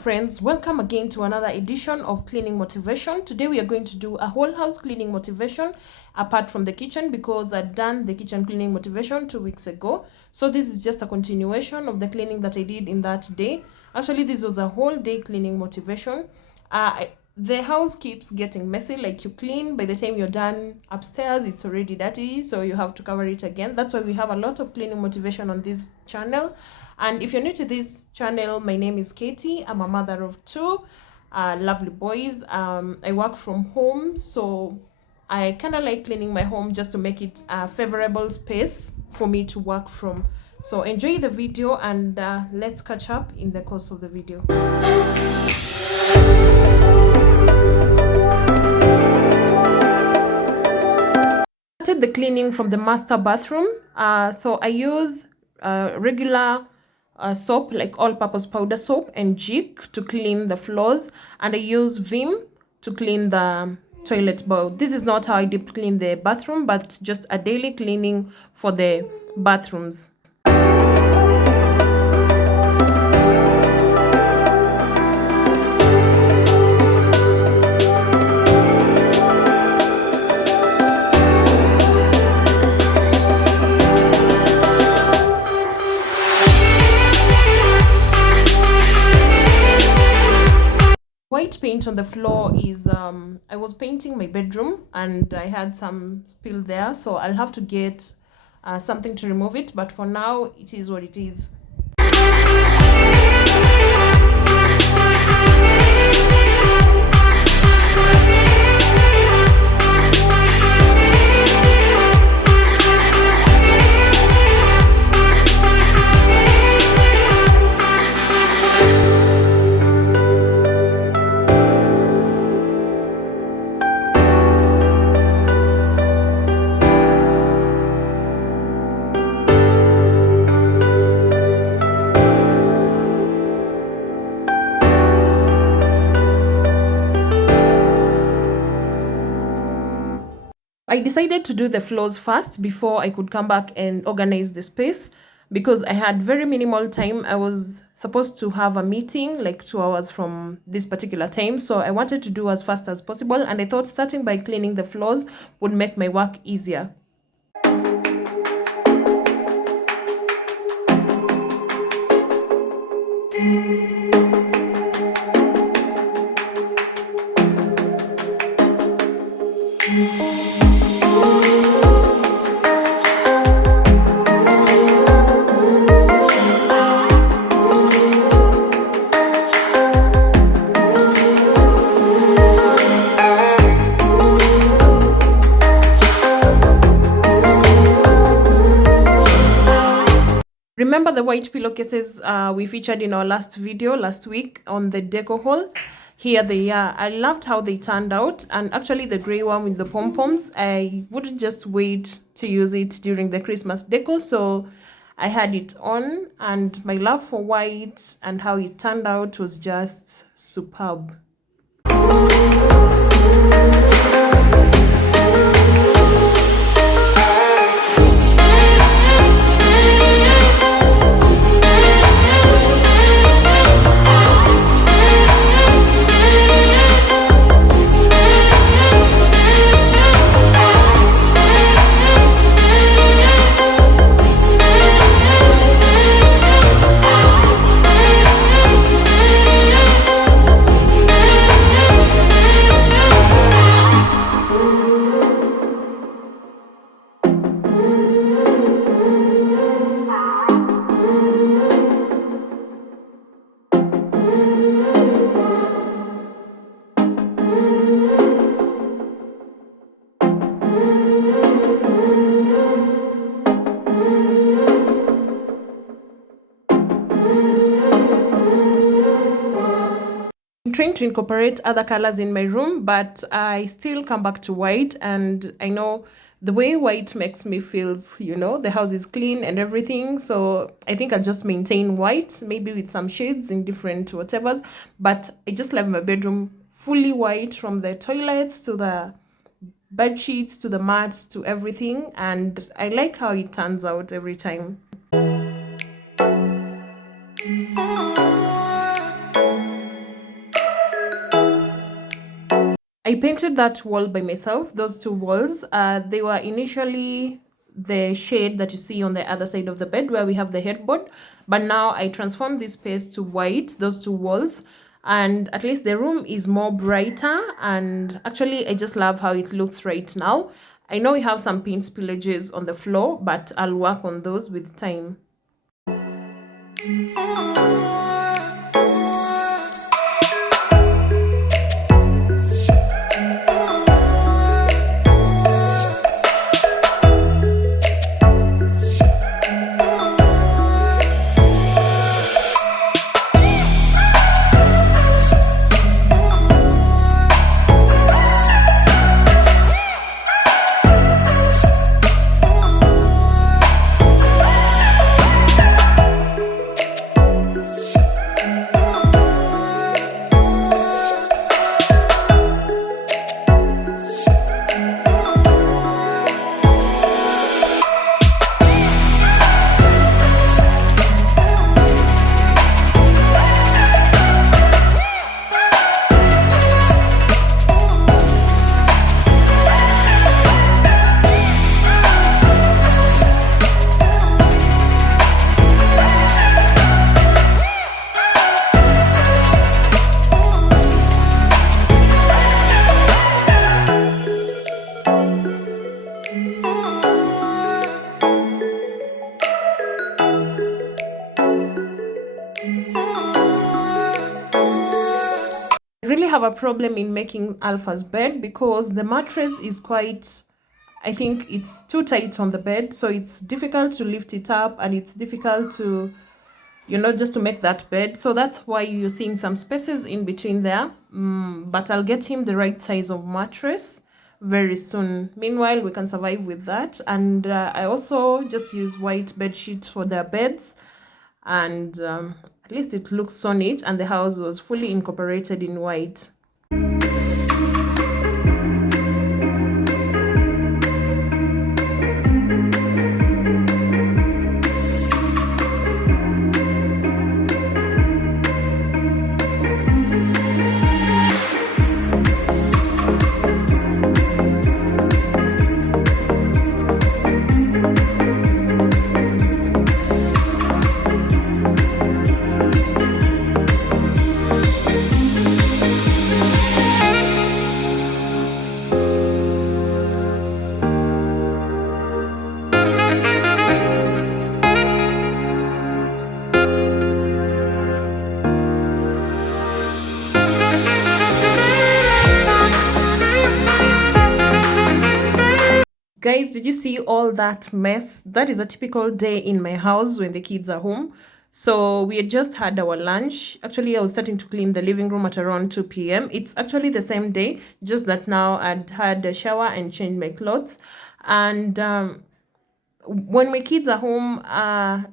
Friends, welcome again to another edition of cleaning motivation. Today we are going to do a whole house cleaning motivation apart from the kitchen, because I'd done the kitchen cleaning motivation 2 weeks ago. So this is just a continuation of the cleaning that I did in that day. Actually, this was a whole day cleaning motivation. The house keeps getting messy. Like, you clean, by the time you're done upstairs it's already dirty, so you have to cover it again. That's why we have a lot of cleaning motivation on this channel. And if you're new to this channel, my name is Katie. I'm a mother of two lovely boys. I work from home, so I kind of like cleaning my home just to make it a favorable space for me to work from. So enjoy the video, and let's catch up in the course of the video. Started the cleaning from the master bathroom. So I use regular soap, like all-purpose powder soap, and Jik to clean the floors, and I use Vim to clean the toilet bowl. This is not how I deep clean the bathroom, but just a daily cleaning for the bathrooms. White paint on the floor is I was painting my bedroom and I had some spill there, so I'll have to get something to remove it, but for now it is what it is. I decided to do the floors first before I could come back and organize the space, because I had very minimal time. I was supposed to have a meeting like 2 hours from this particular time, so I wanted to do as fast as possible, and I thought starting by cleaning the floors would make my work easier. Remember the white pillowcases we featured in our last video last week on the deco haul? Here they are. I loved how they turned out, and actually the gray one with the pom-poms, I wouldn't just wait to use it during the Christmas deco, so I had it on, and my love for white and how it turned out was just superb. I'm trying to incorporate other colors in my room, but I still come back to white, and I know the way white makes me feel, you know, the house is clean and everything, so I think I'll just maintain white, maybe with some shades in different whatevers, but I just love my bedroom fully white, from the toilets to the bed sheets to the mats to everything, and I like how it turns out every time. I painted that wall by myself, those two walls. They were initially the shade that you see on the other side of the bed where we have the headboard, but now I transformed this space to white, those two walls, and at least the room is more brighter, and actually I just love how it looks right now. I know we have some paint spillages on the floor, but I'll work on those with time. Really have a problem in making Alpha's bed because the mattress is quite, I think it's too tight on the bed, so it's difficult to lift it up and it's difficult to, just to make that bed. So that's why you're seeing some spaces in between there. But I'll get him the right size of mattress very soon. Meanwhile, we can survive with that. And I also just use white bed sheets for their beds, and at least it looks so neat, and the house was fully incorporated in white. Guys, did you see all that mess? That is a typical day in my house when the kids are home. So we had just had our lunch. Actually, I was starting to clean the living room at around 2 p.m. It's actually the same day, just that now I'd had a shower and changed my clothes. And when my kids are home,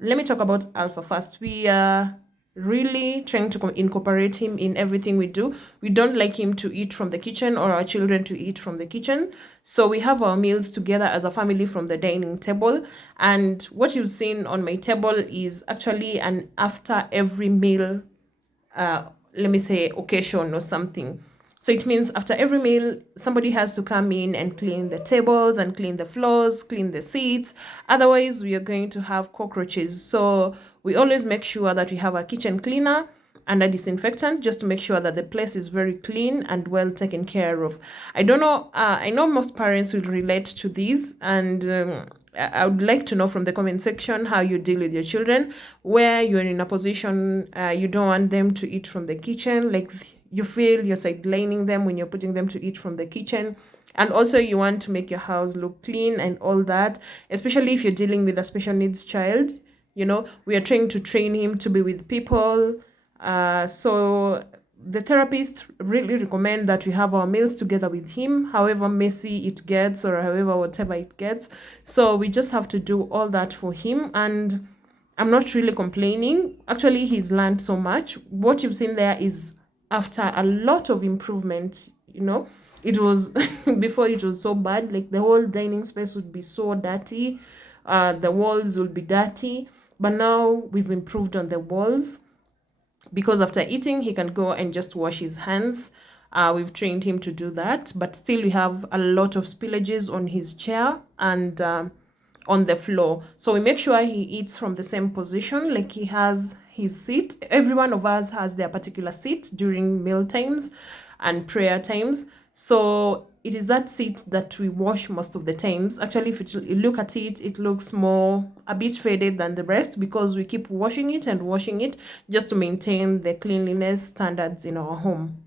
let me talk about Alpha first. We are really trying to incorporate him in everything we do. We don't like him to eat from the kitchen or our children to eat from the kitchen. So we have our meals together as a family from the dining table. And what you've seen on my table is actually an after every meal, let me say, occasion or something. So it means after every meal, somebody has to come in and clean the tables and clean the floors, clean the seats. Otherwise, we are going to have cockroaches. So we always make sure that we have a kitchen cleaner and a disinfectant just to make sure that the place is very clean and well taken care of. I don't know, I know most parents will relate to these, and I would like to know from the comment section how you deal with your children, where you're in a position you don't want them to eat from the kitchen, like you feel you're sidelining them when you're putting them to eat from the kitchen. And also you want to make your house look clean and all that, especially if you're dealing with a special needs child. We are trying to train him to be with people. So the therapists really recommend that we have our meals together with him, however messy it gets or however whatever it gets. So we just have to do all that for him, and I'm not really complaining. Actually, he's learned so much. What you've seen there is after a lot of improvement. It was before it was so bad, like the whole dining space would be so dirty, the walls would be dirty, but now we've improved on the walls, because after eating he can go and just wash his hands. We've trained him to do that, but still we have a lot of spillages on his chair and on the floor. So we make sure he eats from the same position, like he has his seat. Every one of us has their particular seat during meal times and prayer times. So it is that seat that we wash most of the times. Actually, if you look at it, it looks a bit faded than the rest because we keep washing it and washing it just to maintain the cleanliness standards in our home.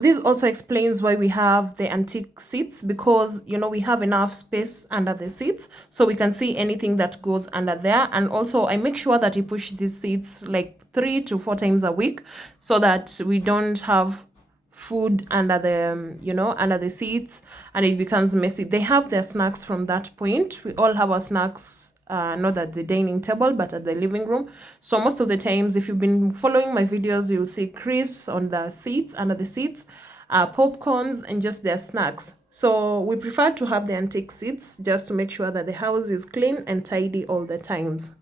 This also explains why we have the antique seats, because we have enough space under the seats so we can see anything that goes under there. And also I make sure that you push these seats like 3 to 4 times a week so that we don't have food under the under the seats and it becomes messy. They have their snacks from that point. We all have our snacks, not at the dining table but at the living room. So most of the times, if you've been following my videos, you'll see crisps on the seats, under the seats, popcorns, and just their snacks. So we prefer to have the antique seats just to make sure that the house is clean and tidy all the times.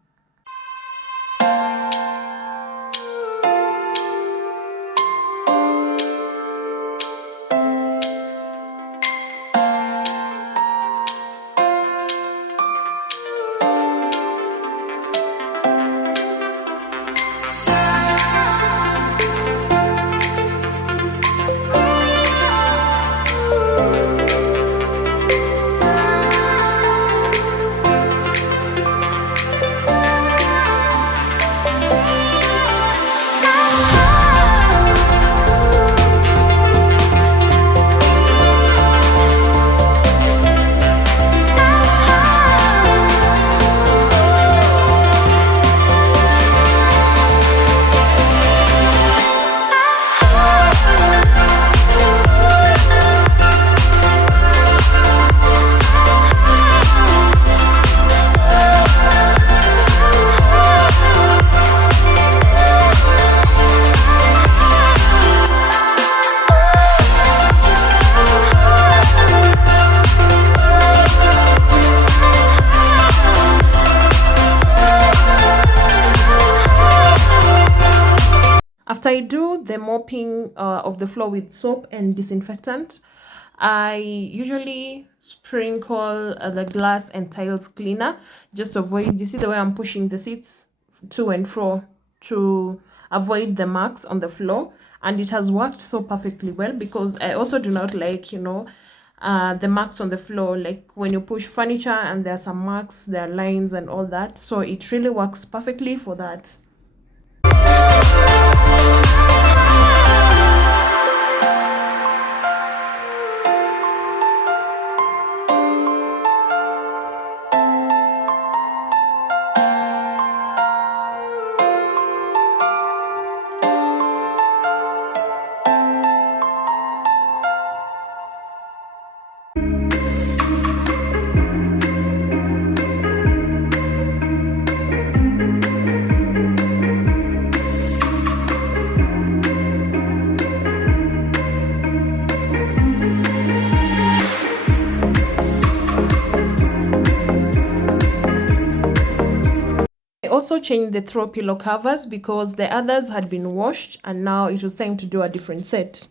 After I do the mopping of the floor with soap and disinfectant, I usually sprinkle the glass and tiles cleaner just to avoid, you see the way I'm pushing the seats to and fro to avoid the marks on the floor. And it has worked so perfectly well because I also do not like, the marks on the floor, like when you push furniture and there are some marks, there are lines and all that. So it really works perfectly for that. Also changed the throw pillow covers because the others had been washed and now it was time to do a different set.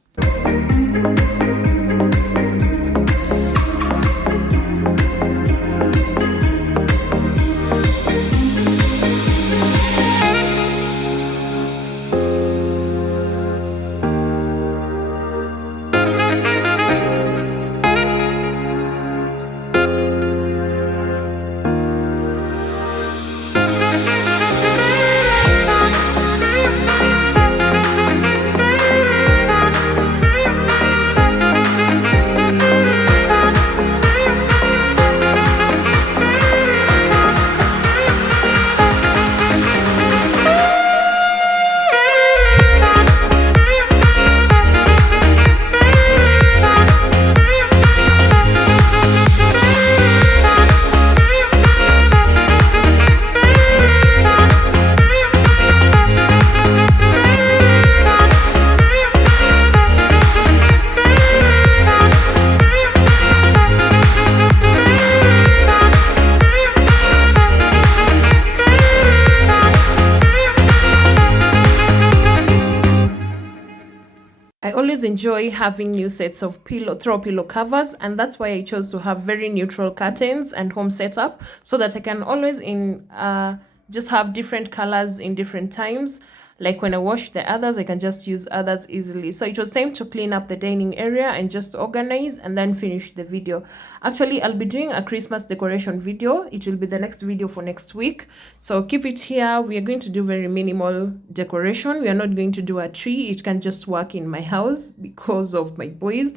I always enjoy having new sets of throw pillow covers, and that's why I chose to have very neutral curtains and home setup, so that I can always just have different colors in different times. Like when I wash the others, I can just use others easily. So it was time to clean up the dining area and just organize and then finish the video. Actually, I'll be doing a Christmas decoration video. It will be the next video for next week. So keep it here. We are going to do very minimal decoration. We are not going to do a tree. It can just work in my house because of my boys.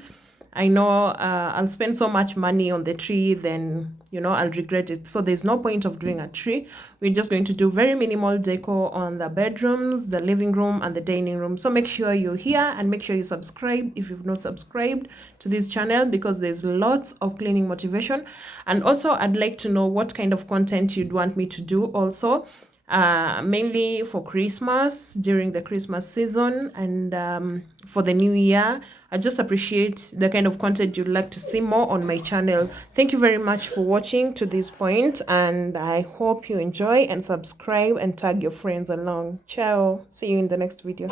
I know I'll spend so much money on the tree, then, you know, I'll regret it. So there's no point of doing a tree. We're just going to do very minimal decor on the bedrooms, the living room, and the dining room. So make sure you're here and make sure you subscribe if you've not subscribed to this channel, because there's lots of cleaning motivation. And also, I'd like to know what kind of content you'd want me to do also. Mainly for Christmas, during the Christmas season, and for the new year. I just appreciate the kind of content you'd like to see more on my channel. Thank you very much for watching to this point, and I hope you enjoy and subscribe and tag your friends along. Ciao. See you in the next video.